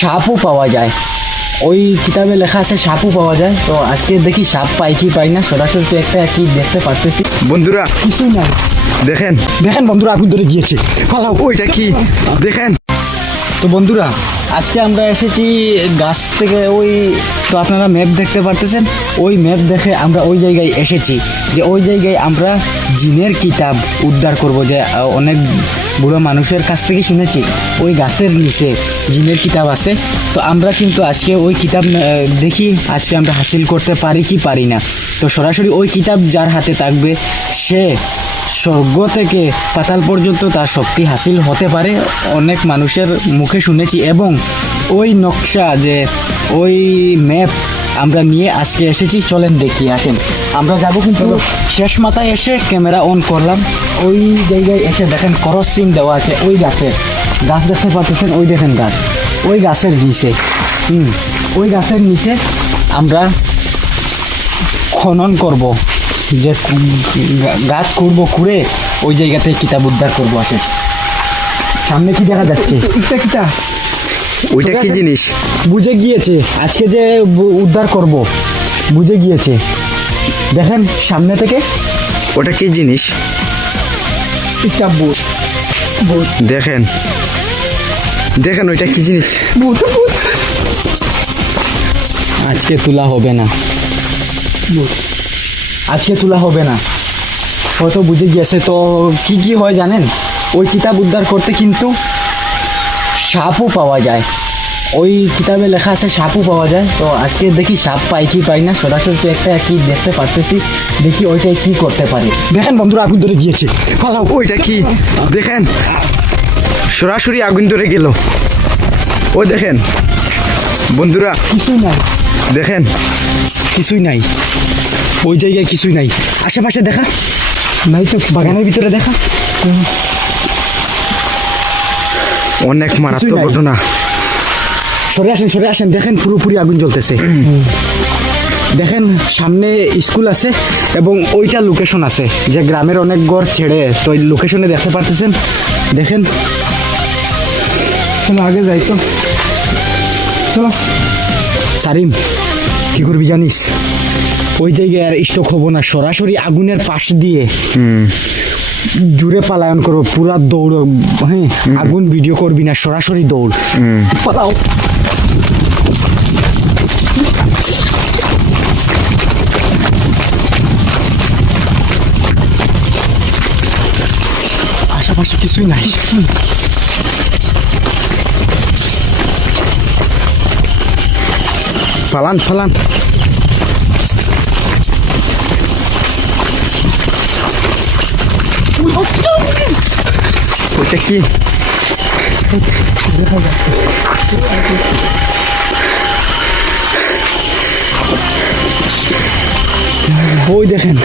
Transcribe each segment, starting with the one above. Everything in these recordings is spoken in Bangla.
সাপও পাওয়া যায়, ওই কিতাবে লেখা আছে সাপও পাওয়া যায়। তো আজকে দেখি সাপ পাই কি পাই না, সরাসরি তো একটা কি দেখতে পারতেছি। বন্ধুরা কিছুই নাই, দেখেন দেখেন বন্ধুরা আগুন ধরে গিয়েছে। পালাও। ওইটা কি দেখেন। তো বন্ধুরা আজকে আমরা এসেছি গাছ থেকে, ওই তো আপনারা ম্যাপ দেখতে পারতেছেন, ওই ম্যাপ দেখে আমরা ওই জায়গায় এসেছি, যে ওই জায়গায় আমরা জিনের কিতাব উদ্ধার করব। যে অনেক বুড়ো মানুষের কাছ থেকে শুনেছি ওই গাছের নিচে জিনের কিতাব আছে। তো আমরা কিন্তু আজকে ওই কিতাব দেখি আজকে আমরা হাসিল করতে পারি কি পারি না। তো সরাসরি ওই কিতাব যার হাতে থাকবে সে স্বর্গ থেকে পাতাল পর্যন্ত তার শক্তি হাসিল হতে পারে, অনেক মানুষের মুখে শুনেছি। এবং ওই নকশা, যে ওই ম্যাপ আমরা নিয়ে আজকে এসেছি, চলেন দেখি, আসেন আমরা যাবো। কিন্তু শেষ মাথায় এসে ক্যামেরা অন করলাম, ওই জায়গায় এসে দেখেন ক্রস চিহ্ন দেওয়া আছে ওই গাছের, গাছ দেখতে পাচ্ছেন, ওই দেখেন গাছ, ওই গাছের নিচে ওই গাছের নিচে আমরা খনন করব, যে গাছ খুঁড়বো, খুঁড়ে ওই জায়গাতে কিতাব উদ্ধার করবো। আসে সামনে কি দেখা যাচ্ছে? এটা কিতা, ওইটা কি জিনিস? বুঝে গিয়েছে আজকে যে উদ্ধার করব, বুঝে গিয়েছে। দেখেন সামনে থেকে ওটা কি জিনিস একটা বুট, দেখেন দেখেন ওইটা কি জিনিস? আজকে তোলা হবে না, আজকে তোলা হবে না, হয়তো বুঝে গিয়েছে। তো কি কি হয় জানেন, ওই কিতাব উদ্ধার করতে কিন্তু সাপও পাওয়া যায়, ওই কিতাবে লেখা আছে সাপও পাওয়া যায়। তো আজকে দেখি সাপ পাই কি পাই না, সরাসরি তো একটা কি দেখতে পারতেছি, দেখি ওইটাই কি করতে পারি। দেখেন বন্ধুরা আগুন ধরে গিয়েছে। পালাও। ওইটা কি দেখেন, সরাসরি আগুন ধরে গেল। ও দেখেন বন্ধুরা, কিছুই নাই, দেখেন কিছুই নাই, ওই জায়গায় কিছুই নাই। আশেপাশে দেখা নাই তো, বাগানের ভিতরে দেখা অনেক মারাত্মক ঘটনা। সরে আসেন, দেখেন পুরোপুরি আগুন জ্বলতেছে। দেখেন সামনে স্কুল আছে এবং ওইটা লোকেশন আছে, যে গ্রামের অনেক ঘর ছেড়ে, তো ওই লোকেশনে দেখতে পারতেছেন। দেখেন চলো আগে যাই, তো চলো। সারিম কি করবি জানিস, ওই জায়গায় আর স্টক হবো না, সরাসরি আগুনের পাশ দিয়ে জুড়ে পালায়ন করবো, পুরা দৌড়। হ্যাঁ, আগুন ভিডিও করবি না, সরাসরি দৌড়, পালাও। আশেপাশে কিছুই নাই, ফালান ফালান। ওইটা কি দেখা যাচ্ছে। ওই দেখেন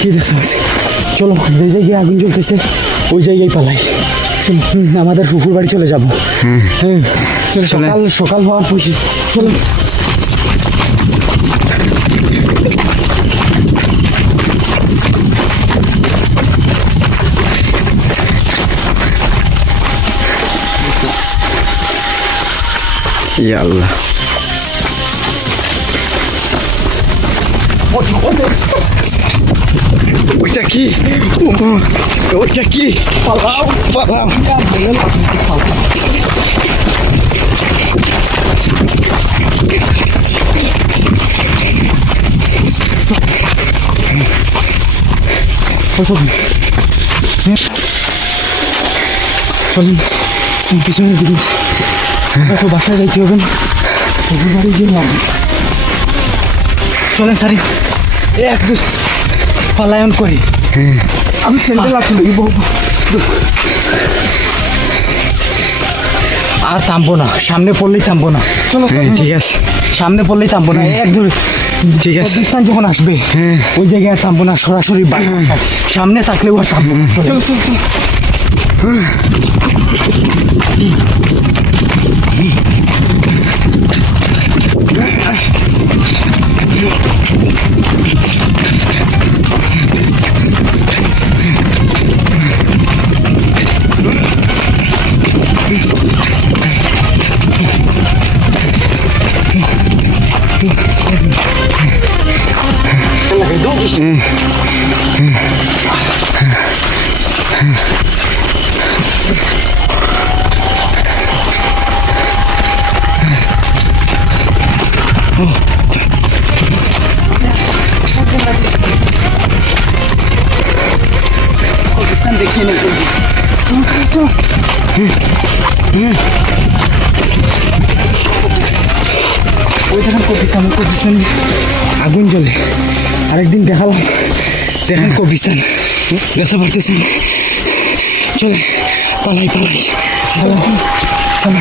কি দেখতে পাচ্ছি। চলো যে জায়গায় আগুন জ্বলতেছে ওই জায়গায় পালাই, আমাদের শ্বশুর বাড়ি চলে যাবো। হ্যাঁ চলো, সকাল হওয়ার খুশি, চলো। ইয়া আল্লাহ, ওইটা কি? ওইটা কি? পালাও পালাও। চলুন পিছনের দিকে, তো বাসায় যাইতে হবে না, শ্বশুর বাড়ি গেলাম। চলেন সারি একটু পলায়ন করি। আমি সেন্টার লাগছিল আর থামবো না, সামনে পড়লেই থামবো না। চলো ঠিক আছে, সামনে পড়লেই থামবো না, একদম ঠিক আছে। পাকিস্তান যখন আসবে ওই জায়গায় আর থামবো না, সরাসরি সামনে থাকলেও আর থামবো না। চলো চলো দেখিয়ে নেই ওই দেখেন কবিস্তান কবিস্তান আগুন জ্বলে আরেকদিন দেখালাম দেখেন কবিস্তান দেখতে পারতেছেন চলে পালাই পালাই চলো